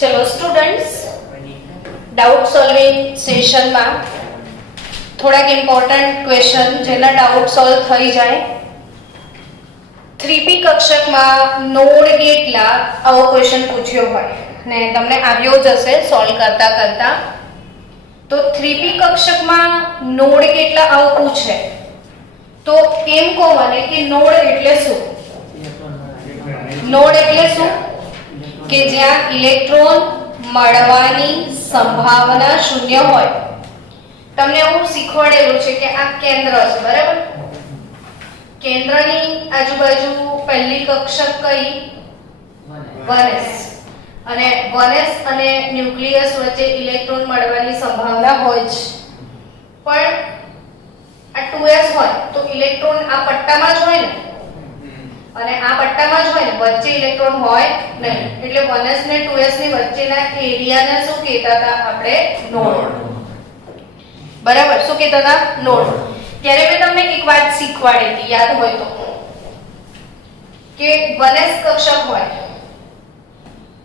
ચલો students, doubt solving સેશનમાં થોડાક ઇમ્પોર્ટન્ટ ક્વેશ્ચન જેના ડાઉટ સોલ્વ થઈ જાય. 3P કક્ષકમાં નોડ કેટલા આવો ક્વેશ્ચન પૂછ્યો હોય ને તમને આવ્યો જ હશે સોલ્વ કરતા કરતા. તો 3P કક્ષકમાં નોડ કેટલા આવો પૂછે તો એમ કહો મને કે નોડ એટલે શું? નોડ એટલે શું? કે જ્યાં ઇલેક્ટ્રોન મળવાની સંભાવના શૂન્ય હોય. તમને એવું શીખવાડેલું છે કે આ કેન્દ્ર છે, બરાબર? કેન્દ્રની આજુબાજુ પહેલી કક્ષક કઈ? 1s. અને 1s અને ન્યુક્લિયસ વચ્ચે ઇલેક્ટ્રોન મળવાની સંભાવના હોય જ. પણ આ 2s હોય તો ઇલેક્ટ્રોન આ પટ્ટામાં જ હોય ને, અને આ પટ્ટામાં જ હોય ને, વચ્ચે ઇલેક્ટ્રોન હોય નહીં. એટલે 1s ને 2s ની વચ્ચેના એરિયાને શું કહેતા હતા આપણે? નોડ. બરાબર, શું કહેતા હતા? નોડ. ત્યારે મેં તમને એક વાત શીખવાડી હતી, યાદ હોય તો, કે 1s કક્ષક હોય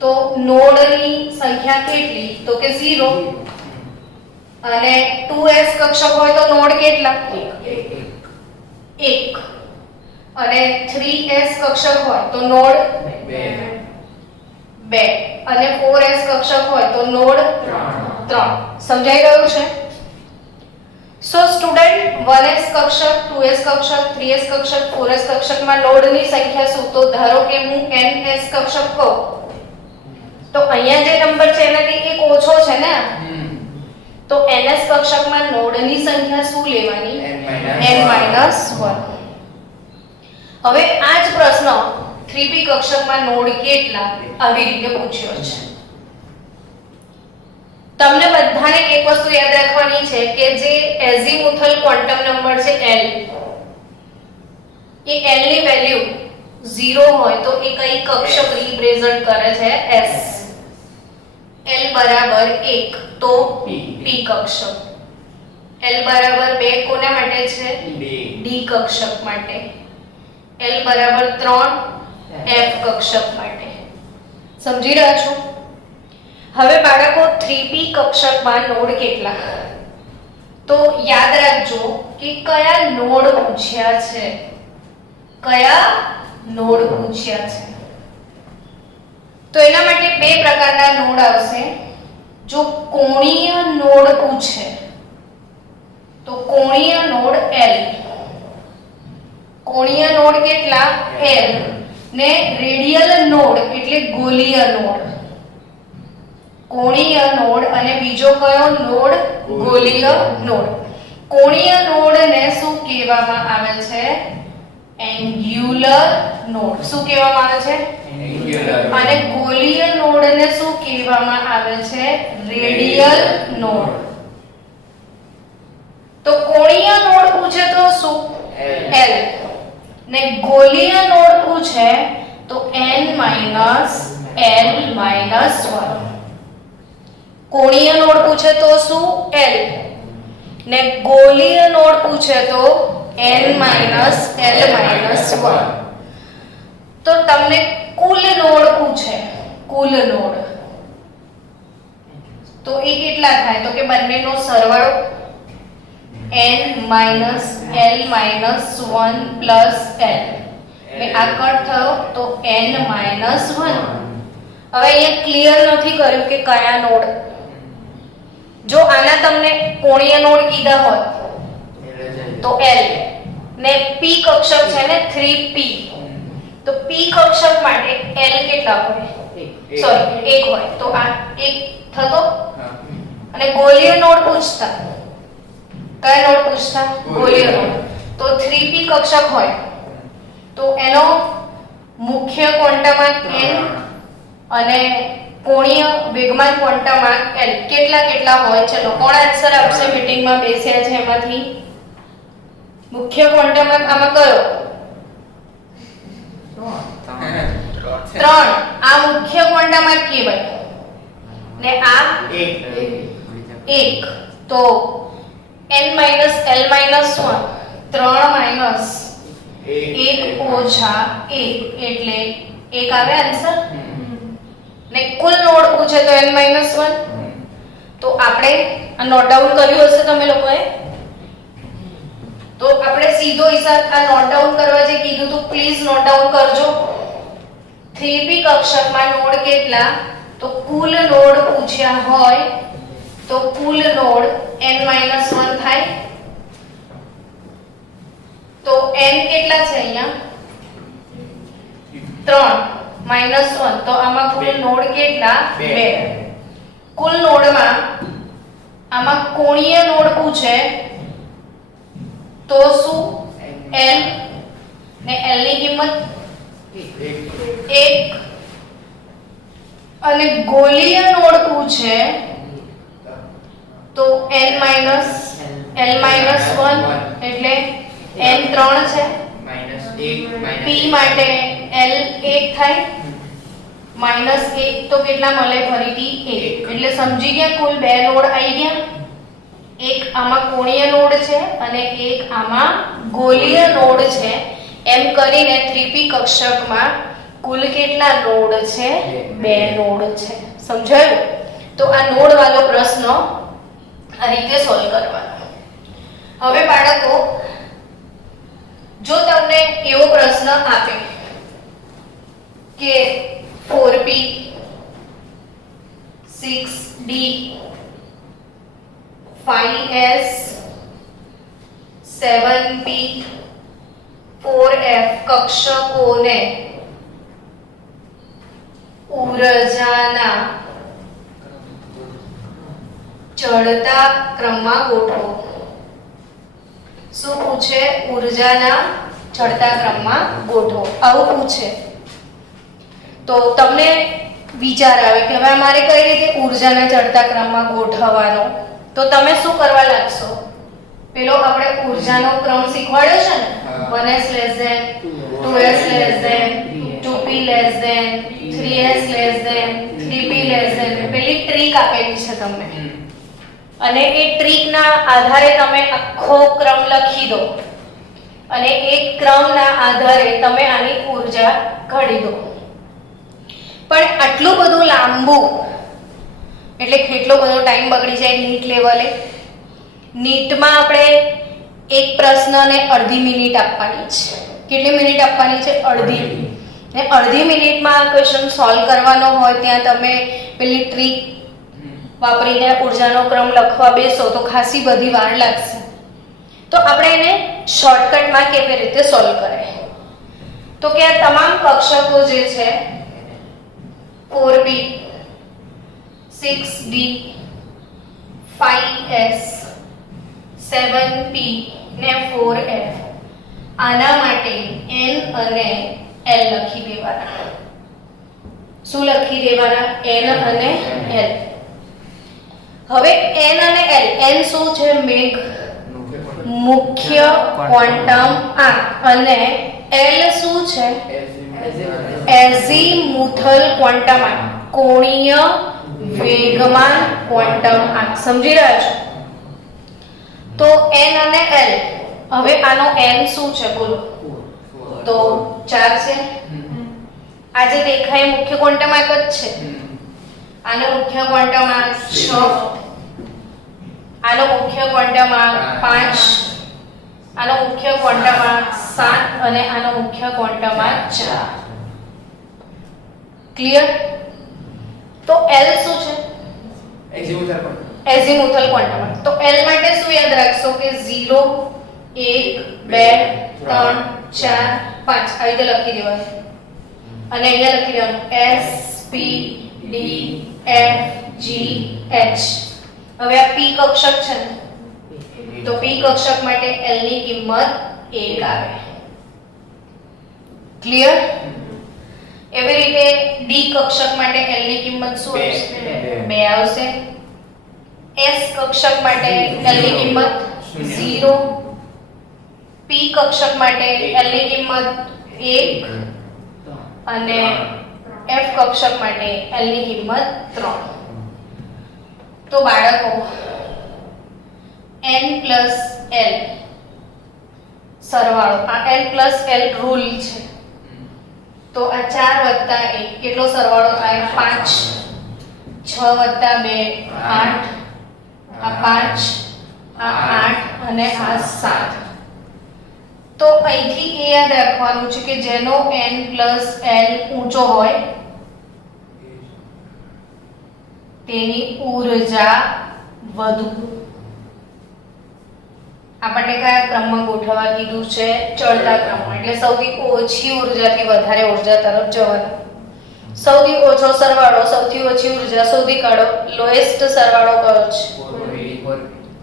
તો નોડની સંખ્યા કેટલી? તો કે 0. અને 2s કક્ષક હોય તો નોડ કેટલા? 1. અને 3s કક્ષક હોય તો નોડ 2. અને 4s કક્ષક હોય તો નોડ 3. સમજાઈ ગયું છે? સો સ્ટુડન્ટ, 1s કક્ષક, 2s કક્ષક, 3s કક્ષક, 4s કક્ષકમાં નોડની સંખ્યા શું? તો ધારો કે હું ns કક્ષક કહું તો અહીંયા જે નંબર છે એનાથી એક ઓછો છે ને, તો ns કક્ષકમાં નોડની સંખ્યા શું લેવાની? n-1. હવે આ જ પ્રશ્ન 3p કક્ષકમાં નોડ કેટલા આવી રીતે પૂછ્યો છે. તમને બધાને એક વસ્તુ યાદ રાખવાની છે કે જે એઝીમુથલ ક્વોન્ટમ નંબર છે L, એ L ની વેલ્યુ 0 હોય તો એ કઈ કક્ષક રિપ્રેઝન્ટ કરે છે? S. L બરાબર 1 તો p કક્ષક. L બરાબર 2 કોના માટે છે? D કક્ષક માટે. L બરાબર 3 F કક્ષક માટે. સમજી રહ્યા છો? હવે બાળકો 3p કક્ષકમાં નોડ કેટલા? તો યાદ રાખજો કે કયા નોડ પૂછ્યા છે. કયા નોડ પૂછ્યા છે? તો એના માટે બે પ્રકારના નોડ આવશે. જો કોણીય નોડ પૂછે તો કોણીય નોડ L. કોણીય નોડ કેટલા? L. ને રેડિયલ નોડ એટલે ગોલીય નોડ. કોણીય નોડ અને બીજો કયો નોડ? ગોલીય નોડ. કોણીય નોડને શું કહેવામાં આવે છે? Angular node. શું કહેવામાં આવે છે? એન્ગ્યુલર. અને ગોલીય નોડને શું કહેવામાં આવે છે? Radial node. તો કોણીય નોડ પૂછે તો શું? L. ને ગોલીય નોડ પૂછે તો n-l-1. કોણીય નોડ પૂછે તો શું? L. ને ગોલીય નોડ પૂછે તો n-l-1. તો તમને કુલ નોડ પૂછે, કુલ નોડ, તો એ કેટલા થાય? તો કે બંનેનો સરવાળો n-l-1 પ્લસ l. મે આ કટ થયો તો n-1. હવે અહીંયા ક્લિયર નથી કર્યું કે કયા નોડ. જો આના તમને કોણીય નોડ કીધા હોય તો L. ને p કક્ષક છે ને 3p, તો p કક્ષક માટે L કેટલા હોય? સોરી 1 હોય તો આ 1 થતો. અને ગોલીય નોડ પૂછતા, કયા નોડ પૂછતા? ગોલીય નોડ. તો 3p કક્ષક હોય તો એનો મુખ્ય ક્વોન્ટમ n અને કોણીય વેગમાન ક્વોન્ટમ l કેટલા કેટલા હોય? ચલો કોણ આન્સર આપશે? મીટિંગમાં બેસ્યા છે એમાંથી મુખ્ય ક્વોન્ટમ આમાં કયો? 3. આ મુખ્ય ક્વોન્ટમ કહેવાય ને આ 1. તો n-l-1 3 માઈનસ 1 ઓછા 1 એટલે 1 આવે આન્સર. ને કુલ નોડ પૂછે તો n-1. તો આપણે આ નોટ ડાઉન કર્યું હશે તમે લોકોએ, તો આપણે સીધો હિસાબ આ નોટ ડાઉન કરવા જે કીધું તો પ્લીઝ નોટ ડાઉન કરજો. 3p કક્ષકમાં નોડ કેટલા? તો કુલ નોડ પૂછ્યા હોય તો કુલ નોડ n-1 થાય. તો n કેટલા છે અહીંયા? 3 -1. તો આમાં કુલ નોડ કેટલા? 2. કુલ નોડમાં આમાં કોણીય નોડ પૂછે તો શું? l ને l ની કિંમત 1. અને ગોલીય નોડ પૂછે તો n-l-1 એટલે n 3 છે, p માટે l 1 થાય, -1 તો કેટલા મળે? ફરીથી 1. એટલે સમજી ગયા કુલ 2 નોડ આવી ગયા. એક આમાં કોણીય નોડ છે અને એક આમાં ગોલીય નોડ છે. એમ કરીને 3p કક્ષકમાં કુલ કેટલા નોડ છે? 2 નોડ છે. સમજાયું? તો આ નોડ વાળો પ્રશ્ન આ રીતે સોલ્વ કરવાનો. હવે બાળકો, જો તમને એવો પ્રશ્ન આપે કે 4p 6d 5s 7p 4f કક્ષકોને ઉર્જાના ચડતા ક્રમમાં ગોઠવો. શું પૂછે? ઉર્જાના ચડતા ક્રમમાં ગોઠવો. આવું પૂછે તો તમને વિચાર આવે કે હવે અમારે કઈ રીતે ઉર્જાના ચડતા ક્રમમાં ગોઠવવાનો, તો તમે શું કરવા લાગશો? પેલો આપણે ઉર્જાનો ક્રમ શીખવાડ્યો છે ને, 1s less than 2s less than 2p less than 3s less than 3p less than, પેલી ટ્રીક આપેલી છે તમને, અને એ ટ્રીકના આધારે તમે આખો ક્રમ લખી દો અને એક ક્રમના આધારે તમે આની ઉર્જા ઘડી દો. પણ આટલું બધું લાંબુ એટલે કેટલો બધો ટાઈમ બગડી જાય નીટ લેવલે. નીટમાં આપણે એક પ્રશ્નને અડધી મિનિટ આપવાની છે. કેટલી મિનિટ આપવાની છે? અડધી. ને અડધી મિનિટમાં આ ક્વેશ્ચન સોલ્વ કરવાનો હોય ત્યાં તમે પેલી ટ્રીક વાપરીને ઉર્જાનો ક્રમ લખવા બેસો તો ખાસી બધી વાર લાગશે. તો આપણે એને શોર્ટકટમાં કેવી રીતે સોલ્વ કરાય? તો કે આ તમામ કક્ષકો જે છે 4p 6d 5s 7p ને 4f આના માટે n અને l લખી દેવાના. શું લખી દેવાના? n અને l. હવે n અને l, n શું છે? મેઘ મુખ્ય ક્વોન્ટમ આંક, અને l શું છે? એઝીમુથલ ક્વોન્ટમ આંક, કોણીય વેગમાન ક્વોન્ટમ આંક. સમજી રહ્યા છો? તો n અને l. હવે આનો n શું છે બોલો? તો 4 છે. આ જે દેખાય મુખ્ય ક્વોન્ટમ આંક જ છે. આનો મુખ્ય ક્વોન્ટમ આંક 6, આનો મુખ્ય ક્વોન્ટમ આંક 5, આનો મુખ્ય ક્વોન્ટમ આંક 7 અને આનો મુખ્ય ક્વોન્ટમ આંક 4. ક્લિયર? તો l શું છે? એઝીમુથલ ક્વોન્ટમ આંક. તો l માટે શું યાદ રાખશો કે 0 1 2 3 4 5 આ રીતે લખી દેવાનું, અને અહીંયા લખી દેવાનું s p d f g h. હવે આ p કક્ષક છે ને, તો p કક્ષક માટે l ની કિંમત 1 આવે. ક્લિયર? એવી રીતે d કક્ષક માટે l ની કિંમત શું આવશે? 2 આવશે. s કક્ષક માટે l ની કિંમત 0, p કક્ષક માટે l ની કિંમત 1 અને f કક્ષક માટે l ની કિંમત 3. તો બાળકો n plus l સરવાળો, આ n plus l રૂલ છે. તો આ 4 વત્તા 1 કેટલો સરવાળો થાય? 5. 6 વત્તા 2 8, આ 5, આ 8 અને આ 7. તો અહીંથી એ યાદ રાખવાનું છે કે જેનો n પ્લસ l ઊંચો હોય તેની ઉર્જા વધુ. આપણને કયા ક્રમમાં ગોઠવવા કીધું છે? ચડતા ક્રમમાં. એટલે સૌથી ઓછી ઉર્જાથી વધારે ઉર્જા તરફ જવાનું. સૌથી ઓછો સરવાળો, સૌથી ઓછી ઉર્જા શોધી કાઢો. લોએસ્ટ સરવાળો કયો છે?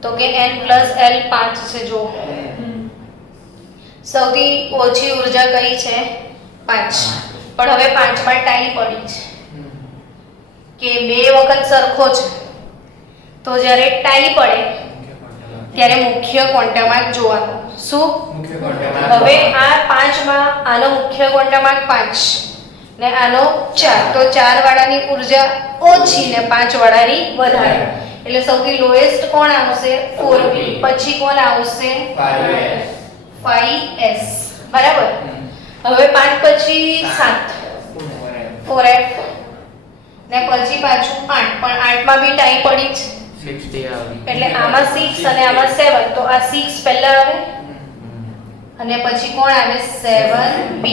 તો કે n પ્લસ l 5 છે. જો સૌથી ઓછી ઉર્જા કઈ છે? 5. પણ હવે 5 માં ટાઈ પડી છે કે બે વખત સરખો છે, તો જ્યારે ટાઈ પડે ત્યારે મુખ્ય ક્વોન્ટમાર્ક જોવાનો. શું? હવે આ 5 માં આનો મુખ્ય ક્વોન્ટમાર્ક 5 ને આનો 4, તો 4 વાળાની ઉર્જા ઓછી ને 5 વાળાની વધારે. એટલે સૌથી લોએસ્ટ કોણ આવશે? 4p. પછી કોણ આવશે? 5s. બરાબર. હવે 5 પછી 7 4f ને પછી પાછું 8, પણ 8 માં બી ટાઈ પડી છે એટલે આમાં 6 અને આમાં 7, તો આ 6 પહેલા આવે અને પછી કોણ આવે? 7b.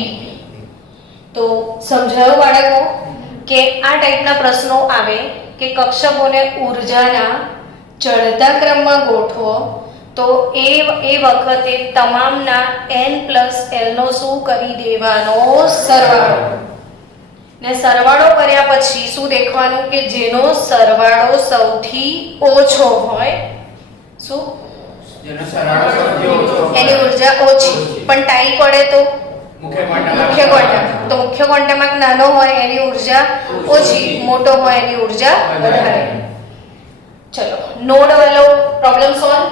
તો સમજાયો બાળકો કે આ ટાઈપના પ્રશ્નો આવે કે કક્ષકોને ઉર્જાના ચડતા ક્રમમાં ગોઠવો તો એ વખતે તમામના n પ્લસ l નો શું કરી દેવાનો? સરવાળો. ને સરવાળો કર્યા પછી શું દેખવાનું કે જેનો સરવાળો સૌથી ઓછો હોય, શું? જેનો સરવાળો સૌથી ઓછો એની ઉર્જા ઓછી, પણ ટાઈ પડે તો મુખ્ય ક્વોન્ટમ. તો મુખ્ય ક્વોન્ટમાર્ક નાનો હોય એની ઉર્જા ઓછી, મોટો હોય એની ઉર્જા વધારે. ચલો નોડ વાળો પ્રોબ્લેમ સોલ્વ.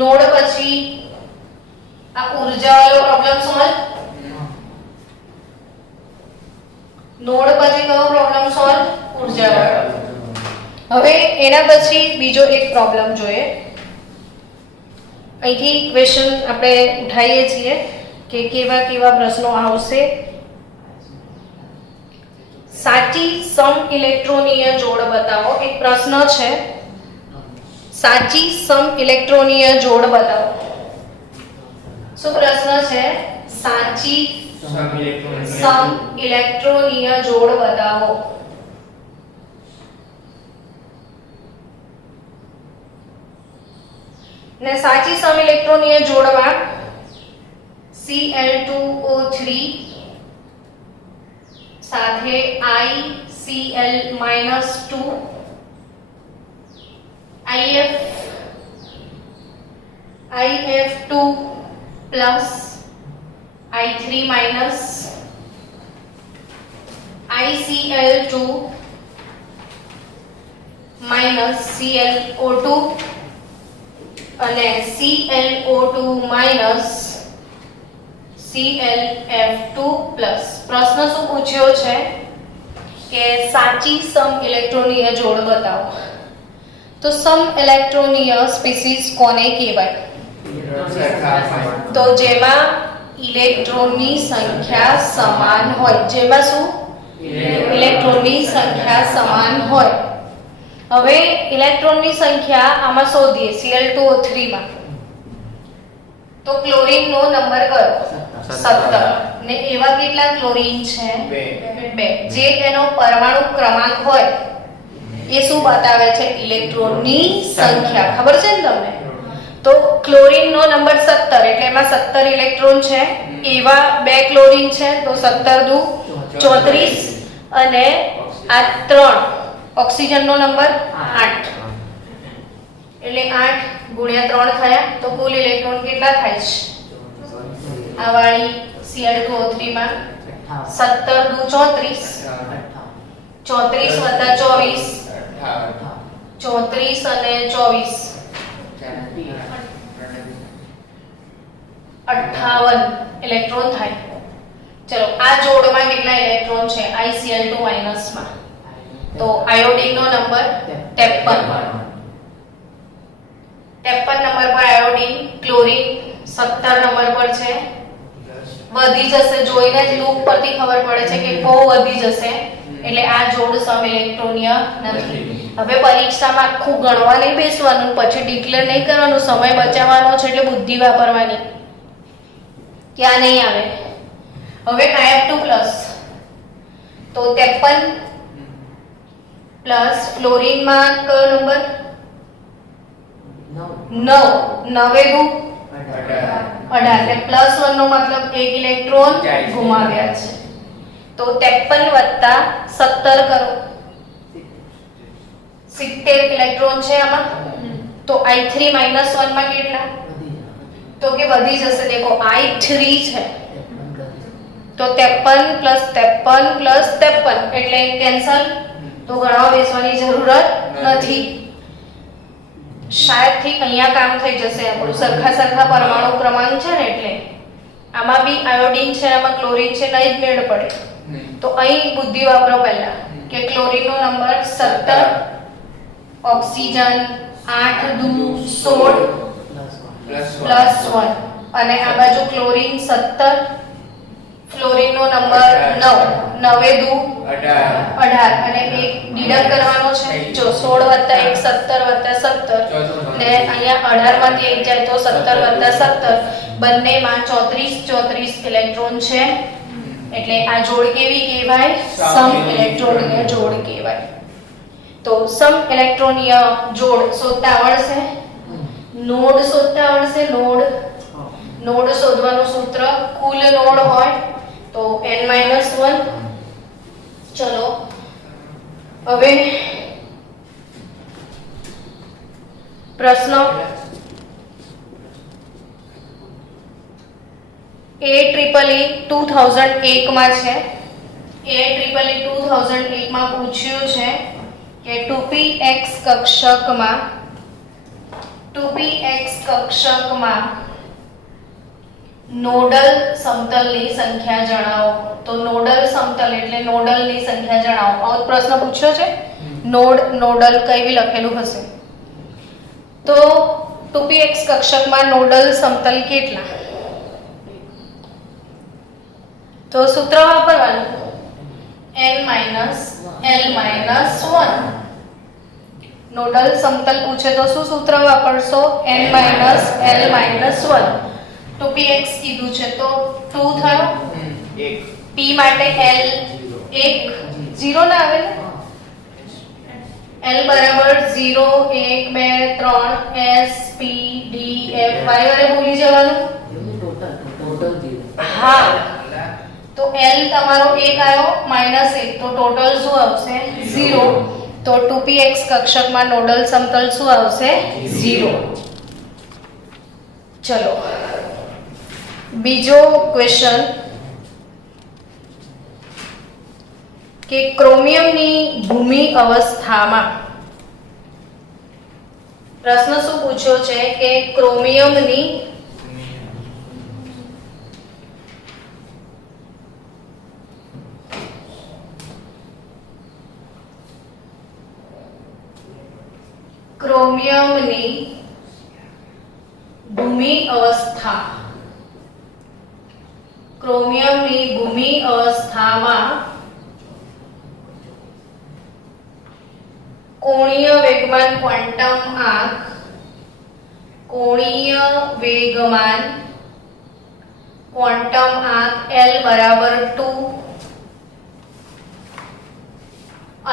નોડ પછી આ ઉર્જા વાળો પ્રોબ્લેમ સોલ્વ. નોડ પછી કયો પ્રોબ્લેમ સોલ્વ? ઉર્જા વાળો. હવે એના પછી બીજો એક પ્રોબ્લેમ જોઈએ. અહીંથી ક્વેશ્ચન આપણે ઉઠાવીએ છીએ કે કેવા કેવા પ્રશ્નો આવશે. સાચી સમ ઇલેક્ટ્રોનીય જોડ બતાવો. એક પ્રશ્ન છે, સાચી સમ ઇલેક્ટ્રોનીય જોડ બતાવો. શું પ્રશ્ન છે? સાચી સમ ઇલેક્ટ્રોનીય જોડ બતાવો. ને સાચી સમ ઇલેક્ટ્રોનીય જોડમાં Cl2O3 સાથે ICl-2 IF2 plus I3 minus ICl2 minus ClO2 અને ClO2 minus ClF2 plus. પ્રશ્ન શું પૂછ્યો છે કે સાચી સમ ઇલેક્ટ્રોનીય જોડ બતાવો. તો સમ ઇલેક્ટ્રોનીય સ્પીસીસ કોને કહેવાય? તો જેમાં ઇલેક્ટ્રોનની સંખ્યા સમાન હોય. જેમાં શું? ઇલેક્ટ્રોનની સંખ્યા સમાન હોય. હવે ઇલેક્ટ્રોનની સંખ્યા આમાં શોધીએ Cl2O3 માં. તો ક્લોરીન નો નંબર કયો? 17. ને એવા કેટલા ક્લોરીન છે? 2. જે એનો પરમાણુ ક્રમાંક હોય એ શું બતાવે છે? ઇલેક્ટ્રોનની સંખ્યા. ખબર છે ને તમને? તો ક્લોરીન નો નંબર 17 એટલે એમાં 17 ઇલેક્ટ્રોન છે. એવા 2 ક્લોરીન છે તો 17 દુ 34 અને આ 3 ઓક્સિજન નો નંબર 8 એટલે 8 ગુણ્યા 3 થયા. તો કુલ ઇલેક્ટ્રોન કેટલા થાય છે? આ વાળી Cl2O3 માં 17 દુ 34, 34 વત્તા 24, 34 અને 24 58 ઇલેક્ટ્રોન થાય. ચલો આ જોડમાં કેટલા ઇલેક્ટ્રોન છે? ICl2 માઈનસ માં. તો આયોડિન નો નંબર 53. 53 નંબર પર આયોડિન. ક્લોરીન 17 નંબર પર છે. વધી જશે, જોઈને જ લૂપ પરથી ખબર પડે છે કે બહુ વધી જશે. એટલે આ જોડ સમઇલેક્ટ્રોનીય નથી. હવે પરીક્ષામાં આખું ગણવા નહીં બેસવાનું, પછી ડિક્લેર નહીં કરવાનું, સમય બચાવવાનો છે એટલે બુદ્ધિ વાપરવાની. ક્યાં નહીં આવે. હવે If2 પ્લસ તો 53 પ્લસ ફ્લોરિનમાં કયો નંબર 9 9 દુ 18 એટલે +1 નો મતલબ એક ઇલેક્ટ્રોન ગુમાવ્યા છે. તો 53 + 17 કરો 70 ઇલેક્ટ્રોન છે આમાં. તો I3 - 1 માં કેટલા? તો કે વધી જશે. દેખો I3 છે તો 53 + 53 + 53 એટલે કેન્સલ. તો ગણવા બેસવાની જરૂરત નથી. શાયદ થી અહીંયા કામ થઈ જશે આપણું. સરખા પરમાણુ ક્રમાંક છે ને એટલે આમાં બી આયોડીન છે, આમાં ક્લોરીન છે, નહીં જ મેળ પડે. તો અહીં બુદ્ધિ વાપરો પહેલા કે ક્લોરીન નો નંબર 17, ઓક્સિજન 8 દુ 16 +1 અને આ બાજુ ક્લોરીન 17, ફ્લોરીન નો નંબર 9 9 દુ 18 અને એક ડિડક્ટ કરવાનો છે. જો 16 + 1 17 + 17 એટલે અહીંયા 18 માંથી 1 જાય તો 17 + 17 બંનેમાં 34 ઇલેક્ટ્રોન છે. એટલે આ જોડ કેવી કહેવાય? સમ ઇલેક્ટ્રોનીય જોડ કહેવાય. તો સમ ઇલેક્ટ્રોનીય જોડ શોધતા આવડશે, નોડ શોધતા આવડશે. નોડ શોધવાનું સૂત્ર કુલ નોડ હોય તો n-1. ચલો હવે પ્રશ્ન AEEE 2001 માં છે. AEEE 2001 માં પૂછ્યું છે કે 2px કક્ષકમાં નોડલ સમતલની સંખ્યા જણાવો. તો નોડલ સમતલ એટલે નોડલની સંખ્યા જણાવો. આવો પ્રશ્ન પૂછ્યો છે. નોડલ કઈ બી લખેલું હશે. તો 2px કક્ષકમાં નોડલ સમતલ કેટલા? તો સૂત્ર વાપરવાનું n-l-1. નોડલ સમતલ પૂછે તો શું સૂત્ર વાપરશો? n-l-1. 2px કીધું છે તો 2 થયો. 1 p માટે l 1 0 ના આવે ને. l બરાબર 0 1 2 3 s p d f y વડે ભૂલી જવાનું. હા તો l તમારો 1 આવ્યો -1 તો ટોટલ શું આવશે? 0. તો 2px કક્ષકમાં નોડલ સમતલ શું આવશે? 0. ચલો બીજો ક્વેશ્ચન કે ક્રોમિયમની ભૂમિ અવસ્થામાં પ્રશ્ન શું પૂછ્યો છે કે ક્રોમિયમની ભૂમિ અવસ્થામાં કોણીય વેગમાન ક્વોન્ટમ આંક L બરાબર 2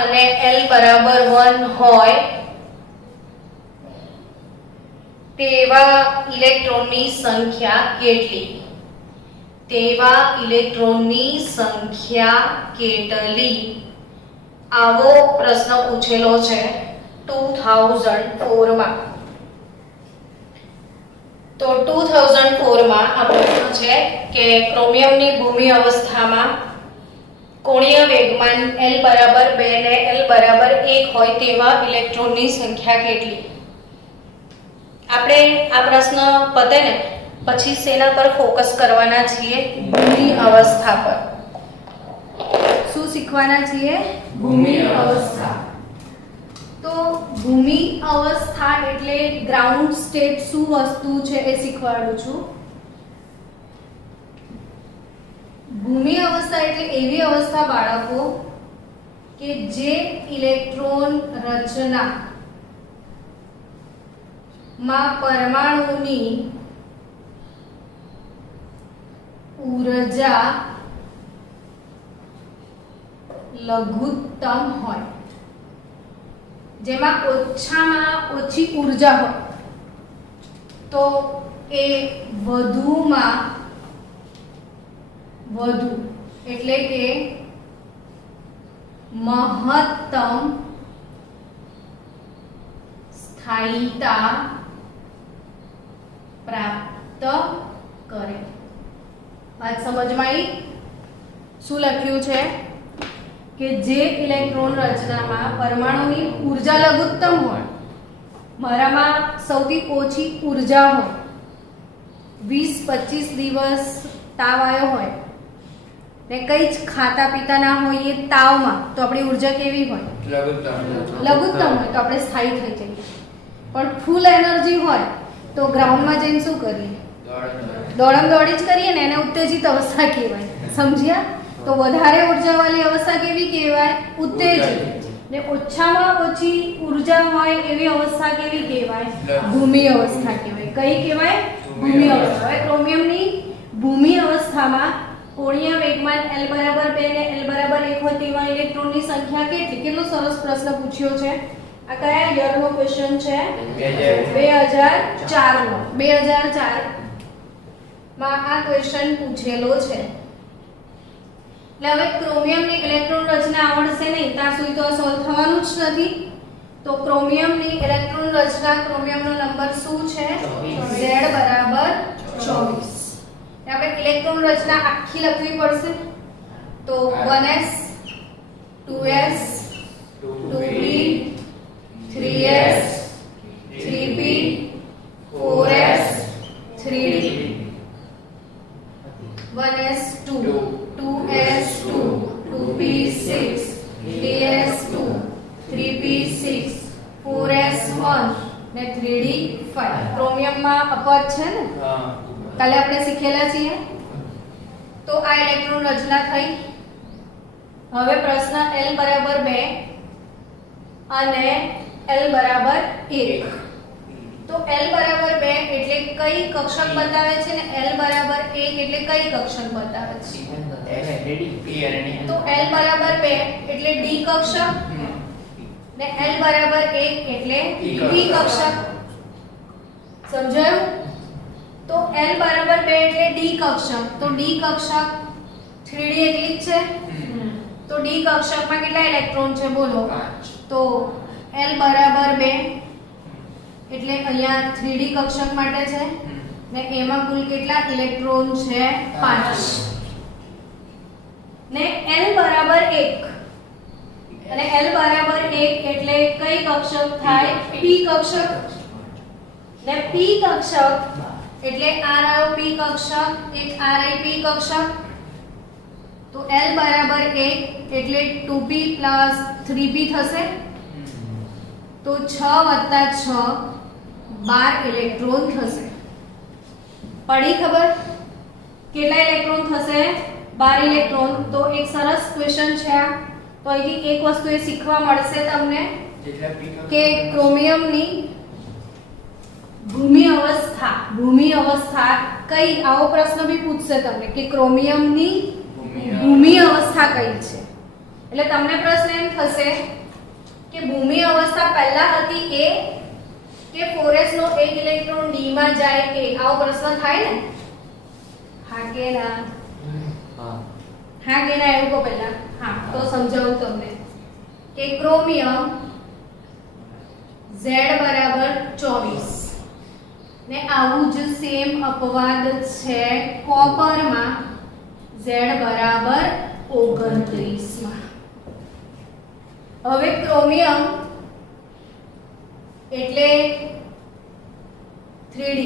અને L બરાબર 1 હોય તેવા ઇલેક્ટ્રોનની સંખ્યા કેટલી? આવો પ્રશ્ન પૂછેલો છે 2004 માં. તો 2004 માં આ પ્રશ્ન છે કે ક્રોમિયમની ભૂમિ અવસ્થામાં કોણીય વેગમાન L બરાબર 2 ને L બરાબર 1 હોય તેવા ઇલેક્ટ્રોનની સંખ્યા કેટલી? આપણે આ પ્રશ્ન પતે ને પછી શેના પર ફોકસ કરવાના છીએ? ભૂમિ અવસ્થા પર. શું શીખવાના છીએ? ભૂમિ અવસ્થા. તો ભૂમિ અવસ્થા એટલે ગ્રાઉન્ડ સ્ટેટ શું વસ્તુ છે એ શીખવાડું છું. ભૂમિ અવસ્થા એટલે એવી અવસ્થા બાળકો કે જે ઇલેક્ટ્રોન રચના માં પરમાણુની ઊર્જા લઘુત્તમ હોય, જેમાં ઓછામાં ઓછી ઊર્જા હોય તો એ વધુમાં વધુ એટલે કે મહત્તમ સ્થાયીતા પ્રાપ્ત કરે. વાત સમજમાં આવી? શું લખ્યું છે કે જે ઇલેક્ટ્રોન રચનામાં પરમાણુની ઊર્જા લઘુત્તમ હોય, મારામાં સૌથી ઓછી ઊર્જા હોય, 20-25 દિવસ તાવ આવ્યો હોય ને કંઈ જ ખાતા પીતા ના હોઈએ તાવમાં, તો આપણી ઊર્જા કેવી હોય? લઘુત્તમ હોય, તો આપણે સ્થાયી થઈ જઈએ. પણ ફૂલ એનર્જી હોય તો ગ્રાઉન્ડમાં જઈને શું કરીએ? દોડમ દોડી જ કરીએ ને, એને ઉત્તેજિત અવસ્થા કહેવાય. સમજ્યા? તો વધારે ઊર્જાવાળી અવસ્થા કેવી કહેવાય? ઉત્તેજિત. ને ઓછામાં ઓછી ઊર્જા હોય એવી અવસ્થા કેવી કહેવાય? ભૂમિ અવસ્થા કહેવાય. કઈ કહેવાય? ભૂમિ અવસ્થા. હવે ક્રોમિયમની ભૂમિ અવસ્થામાં કોણીય વેગમાન L બરાબર 2 ને L બરાબર 1 હોય તેવા ઇલેક્ટ્રોનની સંખ્યા કેટલી? કેટલો સરસ પ્રશ્ન પૂછ્યો છે. આ કયા યરનો ક્વેશ્ચન છે? 2004 નો. 2004 માં આ ક્વેશ્ચન પૂછેલો છે. એટલે હવે ક્રોમિયમની ઇલેક્ટ્રોન રચના આવડશે નહીં ત્યાં સુધી તો સોલ્વ થવાનું જ નથી. તો ક્રોમિયમની ઇલેક્ટ્રોન રચના, ક્રોમિયમનો નંબર શું છે? Z બરાબર 24. આપણે ઇલેક્ટ્રોન રચના આખી લખવી પડશે. તો 1s 2s 2p 3s 3p 4s 3d 1s 2 2s 2 2p 6 3s 2 3p 6 4s 1 ને 3d 5. ક્રોમિયમમાં અપવાદ છે ને, કાલે આપણે શીખેલા છીએ. તો આ ઇલેક્ટ્રોન રચના થઈ. હવે પ્રશ્ન L બરાબર 2 અને L બરાબર 1. તો L બરાબર 2 એટલે કઈ કક્ષક બતાવે છે ને L બરાબર 1 એટલે કઈ કક્ષક બતાવે છે? તો L બરાબર 2 એટલે D કક્ષક ને L બરાબર 1 એટલે P કક્ષક. સમજાયું? તો L બરાબર 2 એટલે D કક્ષક. તો D કક્ષક 3D એટલી જ છે. તો D કક્ષકમાં કેટલા ઇલેક્ટ્રોન છે બોલો? 5. તો L બરાબર 2 એટલે અહીંયા 3D કક્ષક માટે છે ને એમાં કુલ કેટલા ઇલેક્ટ્રોન છે? 5. ને L બરાબર 1 અને L બરાબર 1 એટલે કઈ કક્ષક થાય? P કક્ષક. ને P કક્ષક એટલે R આવ્યો P કક્ષક, એક R આઈ P કક્ષક. તો L બરાબર 1 એટલે 2p 3p થશે. તો 6 + 6 12 ઇલેક્ટ્રોન થશે. પડી ખબર? કેટલા ઇલેક્ટ્રોન થશે? 12 ઇલેક્ટ્રોન. તો એક સરસ ક્વેશ્ચન છે આ. તો અહીંથી એક વસ્તુ એ શીખવા મળશે તમને કે ક્રોમિયમની ભૂમિ અવસ્થા કઈ, આવો પ્રશ્ન બી પૂછશે તમને કે ક્રોમિયમની ભૂમિ અવસ્થા કઈ છે. એટલે તમને પ્રશ્ન એમ થશે કે ભૂમિ અવસ્થા પહેલા હતી એ કે 4s નો એક ઇલેક્ટ્રોન d માં જાય એ, આવો પ્રશ્ન થાય ને? હા કે ના? હા કે ના એવું કહો પહેલા. હા, તો સમજાવું તમને કે ક્રોમિયમ Z બરાબર 24 ને આવું જ સેમ અપવાદ છે કોપરમાં Z બરાબર 29 માં. હવે ક્રોમિયમ એટલે 3D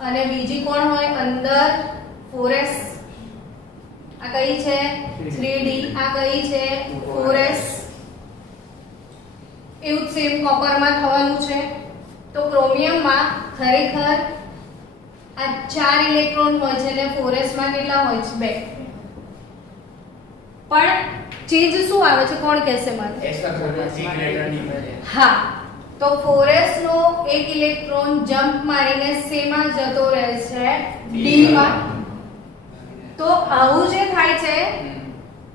અને બીજી કોણ હોય અંદર? 4s. આ કઈ છે? 3D. આ કઈ છે? 4s. એવું સેમ કોપરમાં થવાનું છે. તો ક્રોમિયમમાં ખરેખર આ 4 ઇલેક્ટ્રોન હોય છે ને 4s માં કેટલા હોય છે? 2. પણ ચેન્જ શું આવે છે કોણ કહેશે મને? S કક્ષકમાંથી ઇલેક્ટ્રોન નીકળે. હા, તો 4s નો એક ઇલેક્ટ્રોન જમ્પ મારીને શેમાં જતો રહે છે? d માં. તો આવું જે થાય છે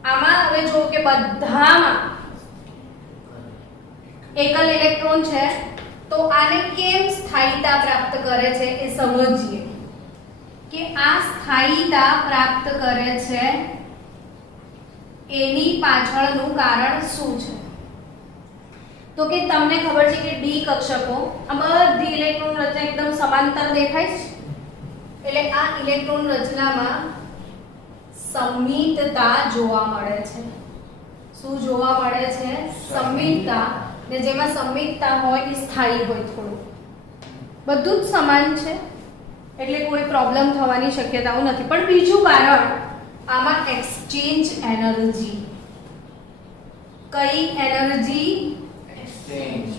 આમાં હવે જો કે બધામાં એકલ ઇલેક્ટ્રોન છે, તો આને કેમ સ્થાયીતા પ્રાપ્ત કરે છે એ સમજીએ કે આ સ્થાયીતા પ્રાપ્ત કરે છે એની પાછળનું કારણ શું છે. તો કે તમને ખબર છે કે ડી કક્ષકો આ બધી ઇલેક્ટ્રોન રચના એકદમ સમાંતર દેખાય છે, એટલે આ ઇલેક્ટ્રોન રચનામાં સમિતતા જોવા મળે છે. શું જોવા મળે છે? સમિતતા. ને જેમાં સમિતતા હોય એ સ્થાયી હોય, થોડું બધું જ સમાન છે એટલે કોઈ પ્રોબ્લેમ થવાની શક્યતાઓ નથી. પણ બીજું કારણ આમાં એક્સચેન્જ એનર્જી. કઈ એનર્જી? એક્સચેન્જ.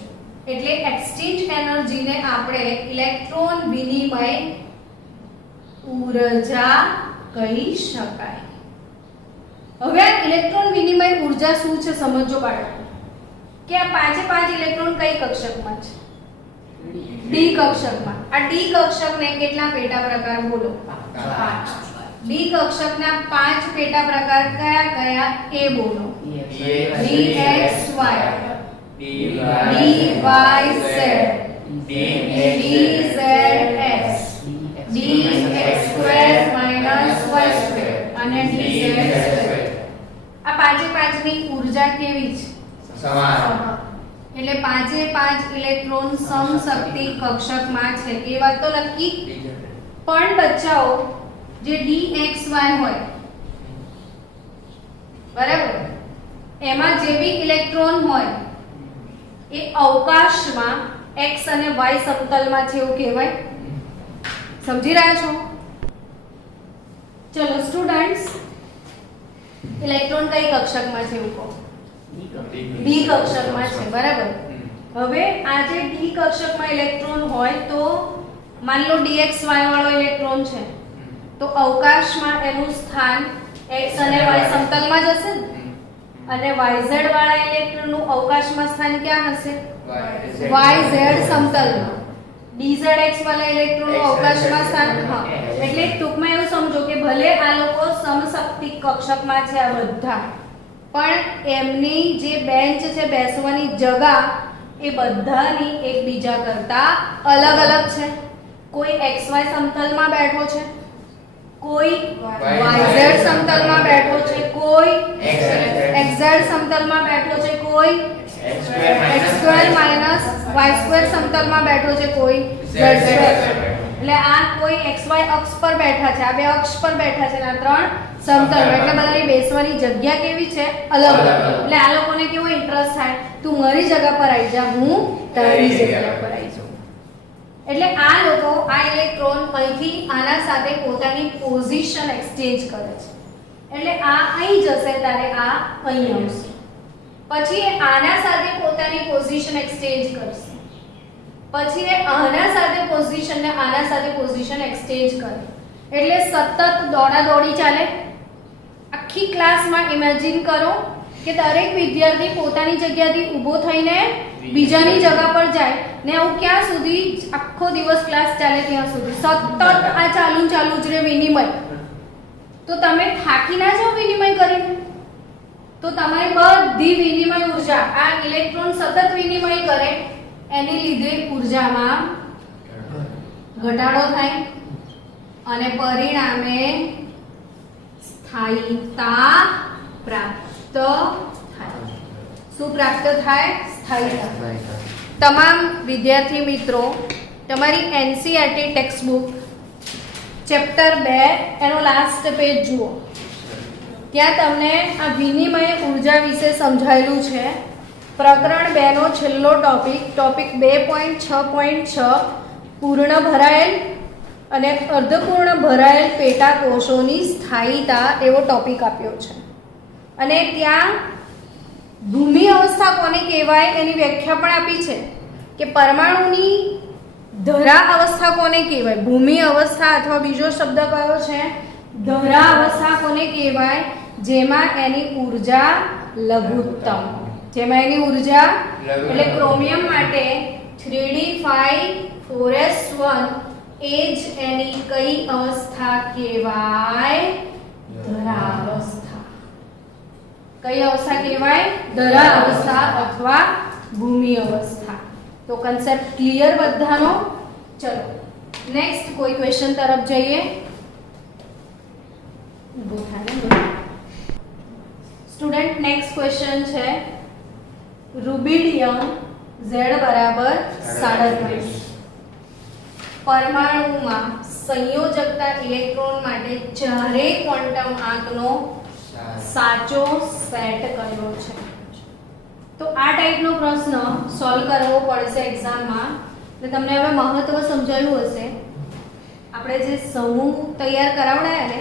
એટલે એક્સચેન્જ એનર્જીને આપણે ઇલેક્ટ્રોન વિનિમય ઉર્જા કહી શકાય. હવે આ ઇલેક્ટ્રોન વિનિમય ઉર્જા શું છે સમજો બાળકો. કે આ પાંચે પાંચ ઇલેક્ટ્રોન કઈ કક્ષકમાં છે? ડી કક્ષકમાં. આ ડી કક્ષકને કેટલા પેટા પ્રકાર બોલો? 5. ડી કક્ષકના 5 પેટા પ્રકાર કયા કયા એ બોલો? dxy, dyz, dzs, dx2 y2 અને dz2. આ પાંચે પાંચની ઉર્જા કેવી છે? સમાન. એટલે પાંચે પાંચ ઇલેક્ટ્રોન સમશક્તિ કક્ષકમાં છે એ વાત તો નક્કી. પણ બચ્ચાઓ જે dxy હોય બરાબર, એમાં જે બી ઇલેક્ટ્રોન હોય એ અવકાશમાં x અને y સમતલમાં છે એવું કહેવાય. સમજી રહ્યા છો? ચલો સ્ટુડન્ટ્સ, ઇલેક્ટ્રોન કઈ કક્ષકમાં છે એવું કહો? ડી કક્ષકમાં છે બરાબર. હવે આ જે ડી કક્ષકમાં ઇલેક્ટ્રોન હોય તો માની લો dxy વાળો ઇલેક્ટ્રોન છે, તો અવકાશમાં એનું સ્થાન x અને y સમતલમાં જ હશે ને? અને yz વાળા ઇલેક્ટ્રોનનું અવકાશમાં સ્થાન ક્યાં હશે? yz સમતલમાં. dzx વાળા ઇલેક્ટ્રોનનું અવકાશમાં સ્થાન, હા. એટલે ટૂંકમાં એવું સમજો કે ભલે આ લોકો સમશક્તિ કક્ષકમાં છે આ બધા, પણ એમની જે બેન્ચ છે બેસવાની જગા એ બધાની એકબીજા કરતા અલગ અલગ છે. કોઈ xy સમતલમાં બેઠો છે, કોઈ yz સમતલમાં બેઠો છે, કોઈ xz સમતલમાં બેઠો છે, કોઈ x2 y2 સમતલમાં બેઠો છે, કોઈ z2. એટલે આ કોઈ xy અક્ષ પર બેઠા છે, આ બે અક્ષ પર બેઠા છે, આ ત્રણ સમતલ. એટલે બધાની બેસવાની જગ્યા કેવી છે? અલગ અલગ. એટલે આ લોકોને કેવો ઇન્ટરેસ્ટ થાય? તું મારી જગ્યા પર આવી જા, હું તારી જગ્યા પર આવી જાઉં. એટલે આ લોકો આ ઇલેક્ટ્રોન અહીંથી આના સાથે પોતાની પોઝિશન એક્સચેન્જ કરે છે. એટલે આ અહીં જશે ત્યારે આ અહીં આવશે, પછી એ આના સાથે પોતાની પોઝિશન એક્સચેન્જ કરશે, પછી એ આના સાથે પોઝિશન ને આના સાથે પોઝિશન એક્સચેન્જ કરે. એટલે સતત દોડાદોડી ચાલે. આખી ક્લાસમાં ઇમેજિન કરો કે દરેક વિદ્યાર્થી પોતાની જગ્યાથી ઊભો થઈને બીજાની જગ્યા પર જાય ને આવું ક્યાં સુધી? આખો દિવસ ક્લાસ ચાલે ત્યાં સુધી સતત આ ચાલુ જ રહે વિનિમય. તો તમે થાકી ના જાઓ વિનિમય કરીને? તો તમારી બધી વિનિમય ઉર્જા આ ઇલેક્ટ્રોન સતત વિનિમય કરે એની લીધે ઉર્જામાં ઘટાડો થાય અને પરિણામે સ્થાયીતા પ્રાપ્ત થાય. શું પ્રાપ્ત થાય? સ્થાયીતા. તમામ વિદ્યાર્થી મિત્રો તમારી એનસીઈઆરટી ટેક્સ્ટ બુક ચેપ્ટર 2 એનો લાસ્ટ પેજ જુઓ. ત્યાં તમને આ વિનિમય ઉર્જા વિશે સમજાયેલું છે. પ્રકરણ 2 નો છેલ્લો ટોપિક 2.6.6 પૂર્ણ ભરાયેલ અને અર્ધપૂર્ણ ભરાયેલ પેટા કોષોની સ્થાયીતા એવો ટોપિક આપ્યો છે. અને ત્યાં ભૂમિ અવસ્થા કોને કહેવાય એની વ્યાખ્યા પણ આપી છે કે પરમાણુની ધરા અવસ્થા કોને કહેવાય. ભૂમિ અવસ્થા અથવા બીજો શબ્દ કયો છે? ધરા અવસ્થા કોને કહેવાય? જેમાં એની ઊર્જા લઘુત્તમ, જેમાં એની ઊર્જા એટલે ક્રોમિયમ માટે 3d5 4s1 એ જ એની કઈ અવસ્થા કહેવાય? ધરાવસ્થા. કઈ અવસ્થા કહેવાય? ધરાવસ્થા અથવા ભૂમિ અવસ્થા. તો કન્સેપ્ટ ક્લિયર બધાનો? ચલો નેક્સ્ટ કોઈ ક્વેશ્ચન તરફ જઈએ. ઊભું થાય ને સ્ટુડન્ટ. નેક્સ્ટ ક્વેશ્ચન છે રૂબિડિયમ Z બરાબર 37 પરમાણુમાં સંયોજકતા ઇલેક્ટ્રોન માટે ચારે ક્વોન્ટમ આંકનો સાચો સેટ કયો છે? તો આ ટાઈપનો પ્રશ્ન સોલ્વ કરવો પડશે એક્ઝામમાં. એટલે તમને હવે મહત્વ સમજાયું હશે. આપણે જે સમૂહ તૈયાર કરાવડાયા ને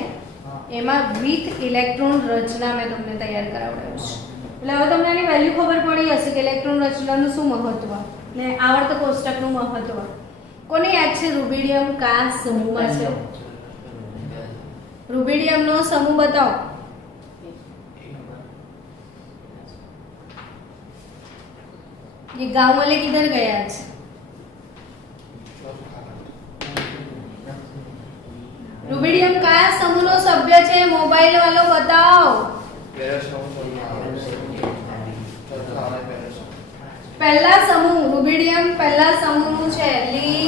એમાં વિથ ઇલેક્ટ્રોન રચના મેં તમને તૈયાર કરાવડાવ્યું છે. એટલે હવે તમને આની વેલ્યુ ખબર પડી હશે કે ઇલેક્ટ્રોન રચનાનું શું મહત્વ ને આવર્ત કોષ્ટકનું મહત્વ. કોને યાદ છે રૂબિડિયમ કા સમૂહમાં છે? રૂબિડિયમનો સમૂહ બતાવો. ये गांव वाले किधर गए आज? रूबिडियम का समूह नो सभ्य छे? मोबाइल वालो बताओ. पहला समूह रूबिडियम पहला समूह નું છે લી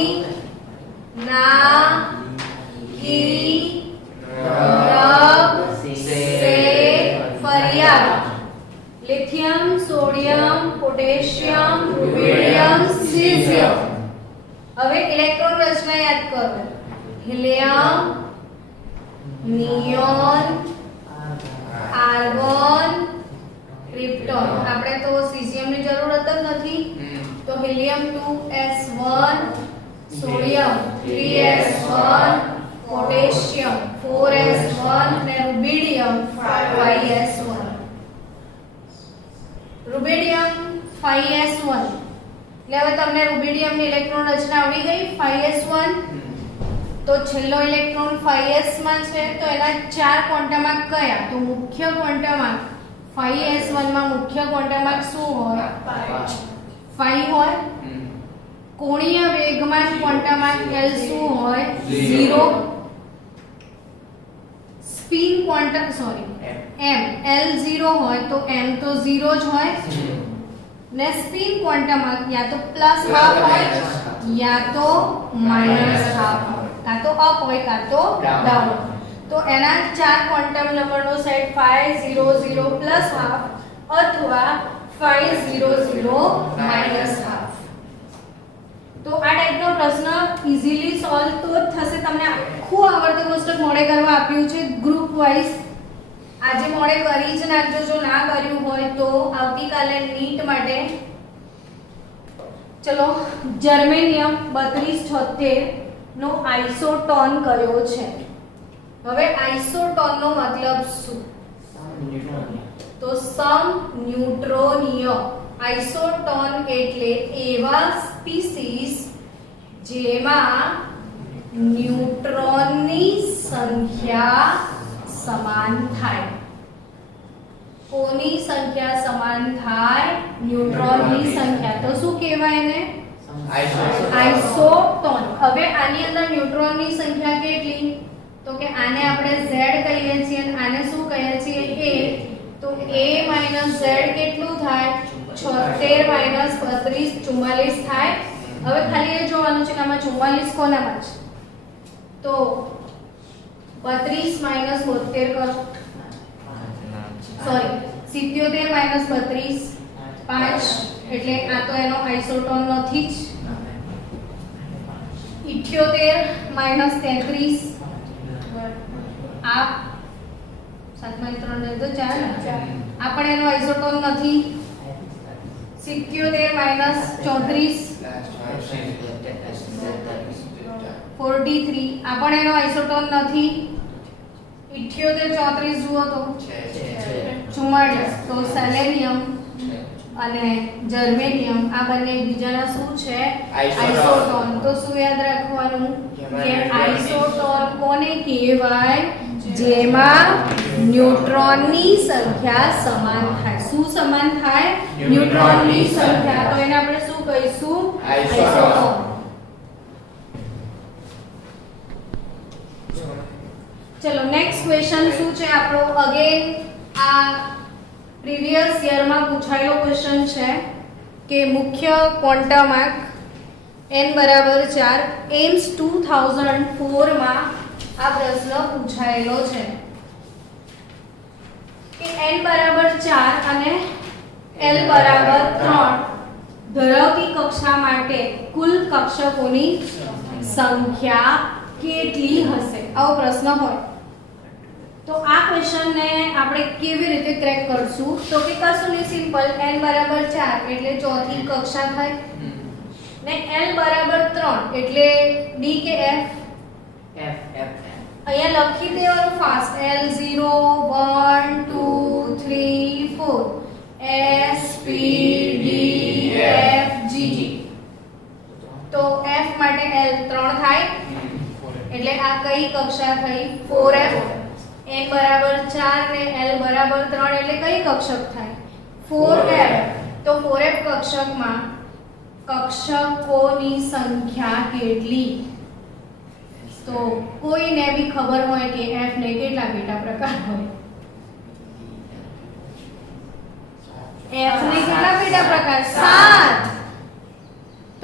ના કી રબ સે ફરિયાદ. Lithium sodium potassium rubidium caesium. હવે ઇલેક્ટ્રોન રચના યાદ કરો. Helium neon argon krypton. આપણે તો સીઝિયમ ની જરૂરત જ નથી તો helium 2s1 sodium 3s1 potassium 4s1 ને રૂબિડિયમ 5s1. રૂબિડિયમ 5s1 એટલે હવે તમને રૂબિડિયમ ની ઇલેક્ટ્રોન રચના આવડી ગઈ. 5s1 તો છેલ્લો ઇલેક્ટ્રોન 5s માં છે તો એના ચાર ક્વોન્ટમ આંક કયા? તો મુખ્ય ક્વોન્ટમ આંક 5s1 માં મુખ્ય ક્વોન્ટમ આંક શું હોય? 5 હોય. કોણીય વેગમાન ક્વોન્ટમ આંક L શું હોય? 0. સ્પિન ક્વોન્ટમ m L0 હોય તો m તો 0 જ હોય ને સ્પિન ક્વોન્ટમ આંક યા તો પ્લસ હાફ હોય યા તો માઈનસ હાફ હોય, કાં તો અપ હોય કાં તો ડાઉન. તો એના ચાર ક્વોન્ટમ નંબરનો સેટ 5 0 0 પ્લસ હાફ અથવા 5 0 0 માઈનસ હાફ. તો આ ટાઈપનો પ્રશ્ન ઈઝીલી સોલ્વ તો જ થશે. તમને આખું આવર્ત કોષ્ટક મોડે કરવા આપ્યું છે ગ્રુપ વાઇઝ. આજે મોડે કરી જ નાખજો. જો ના કર્યું હોય તો આવતીકાલે નીટ માટે. ચલો જર્મેનિયમ 3276 નો આઇસોટોન કયો છે? હવે આઇસોટોન નો મતલબ શું? તો સમ ન્યુટ્રોનીય. આઇસોટોન એટલે એવા સ્પીસીસ જેમાં ન્યુટ્રોનની સંખ્યા સમાન થાય. કોની સંખ્યા સમાન થાય? ન્યુટ્રોનની સંખ્યા. તો શું કહેવાય એને? આઇસોટોન. હવે આની અંદર ન્યુટ્રોનની સંખ્યા કેટલી? તો કે આને આપણે z કહીએ છીએ અને આને શું કહીએ છીએ? a. તો a z કેટલું થાય? 76 - 32 44 થાય. હવે ખાલી એ જોવાનું છે કે આમાં 44 કોનામાં છે? તો 32 - 72 કરો. સોરી 77 - 32 5 એટલે આ તો એનો આઇસોટોન નથી જ. 78 - 33 આ 7 માંથી 3 દે તો 4 ને આ પણ એનો આઇસોટોન નથી. 77 - 34 43 આ પણ એનો આઇસોટોન નથી. 78 34 જુઓ તો 44. તો સેલેનિયમ અને જર્મેનિયમ આ બંને બીજાના શું છે? આઇસોટોન. તો શું યાદ રાખવાનું કે આઇસોટોન કોને કહેવાય? જેમાં ન્યુટ્રોનની સંખ્યા સમાન થાય. શું સમાન થાય? ન્યુટ્રોનની સંખ્યા. તો એને આપણે શું કહીશું? આઇસોટોપ. ચલો નેક્સ્ટ ક્વેશ્ચન શું છે આપણો? અગેન આ પ્રીવિયસ યરમાં પૂછાયેલો ક્વેશ્ચન છે કે મુખ્ય ક્વોન્ટમ આંક n બરાબર 4 એમ્સ 2004 માં આ પ્રશ્ન પૂછાયેલો છે કે n બરાબર 4 અને l બરાબર 3 ધરાવતી કક્ષા માટે કુલ કક્ષકોની સંખ્યા કેટલી હશે? આવો પ્રશ્ન હોય તો આ ક્વેશ્ચનને આપણે કેવી રીતે ક્રેક કરશું? તો કે કશું નહીં, સિમ્પલ. n બરાબર 4 એટલે ચોથી કક્ષા થાય ને l બરાબર 3 એટલે d કે f? અહીંયા લખી દેવાનું fast. l0 1 2 3 4 s p d f g. તો f માટે l 3 થાય એટલે આ કઈ કક્ષા થઈ? 4f. n બરાબર 4 ને l બરાબર 3 એટલે કઈ કક્ષક થાય? 4f. તો 4f કક્ષકમાં કક્ષકોની સંખ્યા કેટલી? તો કોઈને બી ખબર હોય કે f ને કેટલા પેટા પ્રકાર હોય? f ને કેટલા પેટા પ્રકાર? 7.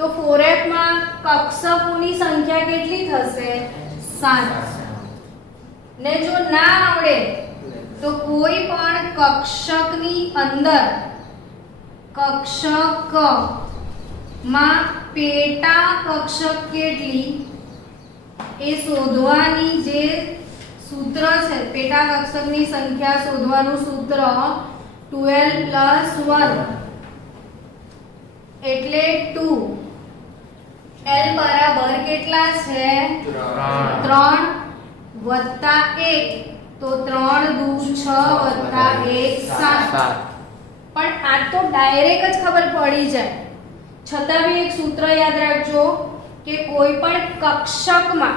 તો 4f માં કક્ષકોની સંખ્યા કેટલી થશે? 7. ને જો ના આવડે તો કોઈ પણ કક્ષકની અંદર કક્ષક માં પેટા કક્ષક કેટલી એ શોધવાની જે સૂત્ર છે, પેટા કક્ષકની સંખ્યા શોધવાનું સૂત્ર 12 + 1 એટલે 2. l બરાબર કેટલા છે? 3 વત્તા 1 તો 3 દુ 6 વત્તા 1 7. પણ આ તો ડાયરેક્ટ જ ખબર પડી જાય. છતાં બી એક સૂત્ર યાદ રાખજો કે કોઈ પણ કક્ષકમાં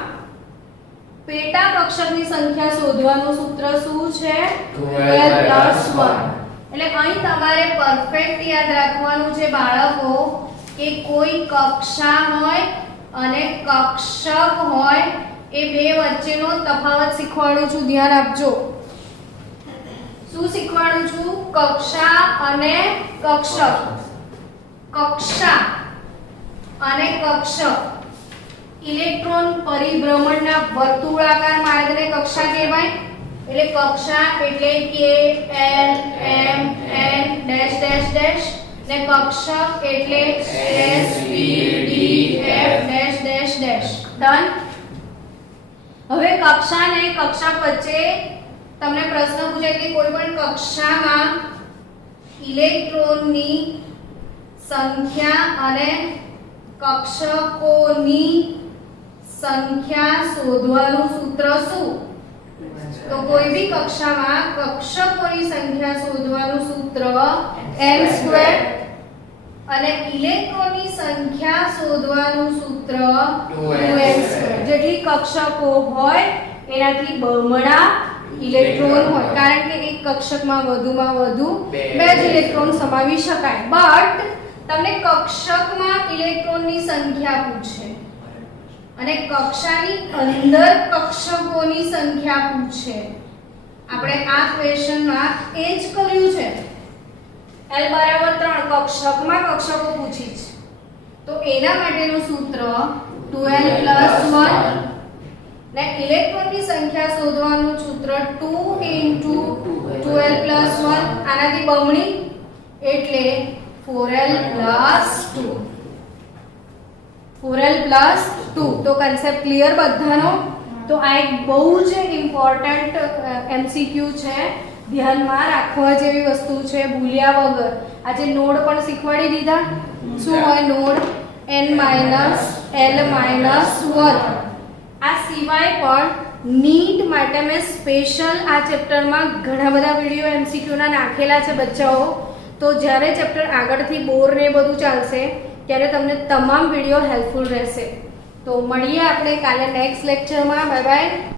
પેટા કક્ષકની સંખ્યા શોધવાનું સૂત્ર શું છે? 12 + 1. એટલે અહીં તમારે પરફેક્ટ યાદ રાખવાનું છે બાળકો કે કોઈ કક્ષા હોય અને કક્ષક હોય એ બે વચ્ચેનો તફાવત શીખવાડું છું. ધ્યાન આપજો. શું શીખવાડું છું? કક્ષા અને કક્ષક. કક્ષા અને કક્ષક. ઇલેક્ટ્રોન પરિભ્રમણના વર્તુળાકાર માર્ગને કક્ષા કહેવાય. એટલે કક્ષા એટલે કે l m n dash dash dash ને કક્ષક એટલે s p d f dash dash dash. Done. હવે કક્ષા અને કક્ષક વચ્ચે તમને પ્રશ્ન પૂછાય કે કોઈ પણ કક્ષામાં ઇલેક્ટ્રોનની સંખ્યા અને કક્ષકોની સંખ્યા શોધવાનું સૂત્ર શું? તો કોઈ બી કક્ષામાં કક્ષકોની સંખ્યા શોધવાનું સૂત્ર m² અને ઇલેક્ટ્રોનની સંખ્યા શોધવાનું સૂત્ર 2m². જેટલી કક્ષકો હોય એનાથી બમણા ઇલેક્ટ્રોન હોય, કારણ કે એક કક્ષકમાં વધુમાં વધુ 2 જ ઇલેક્ટ્રોન સમાવી શકાય. બટ તમને કક્ષકમાં ઇલેક્ટ્રોનની સંખ્યા પૂછે અને કક્ષાની અંદર કક્ષકોની સંખ્યા પૂછે. આપણે આ ક્વેશ્ચનમાં એ જ કર્યું છે. l બરાબર 3 કક્ષકમાં કક્ષકો પૂછી છે તો એના માટેનું સૂત્ર 12 + 1 ને ઇલેક્ટ્રોનની સંખ્યા શોધવાનું સૂત્ર 2 × 12 + 1 આનાથી બમણી એટલે 4l + 2. 4l + 2. તો કન્સેપ્ટ ક્લિયર બધાનો? તો આ એક બહુ જ ઇમ્પોર્ટન્ટ MCQ છે, ધ્યાનમાં રાખવા જેવી વસ્તુ છે, ભૂલ્યા વગર. આજે નોડ પણ શીખવાડી દીધા. શું હોય નોડ? n - l - 1. આ સિવાય પણ નીટ માટે મેં સ્પેશિયલ આ ચેપ્ટરમાં ઘણા બધા વિડિયો MCQ ના નાખેલા છે બચ્ચાઓ. તો જ્યારે ચેપ્ટર આગળથી બોર ને બધું ચાલશે ત્યારે તમને તમામ વિડિયો હેલ્પફુલ રહેશે. તો મળીએ આપણે કાલે નેક્સ્ટ લેક્ચરમાં. Bye bye.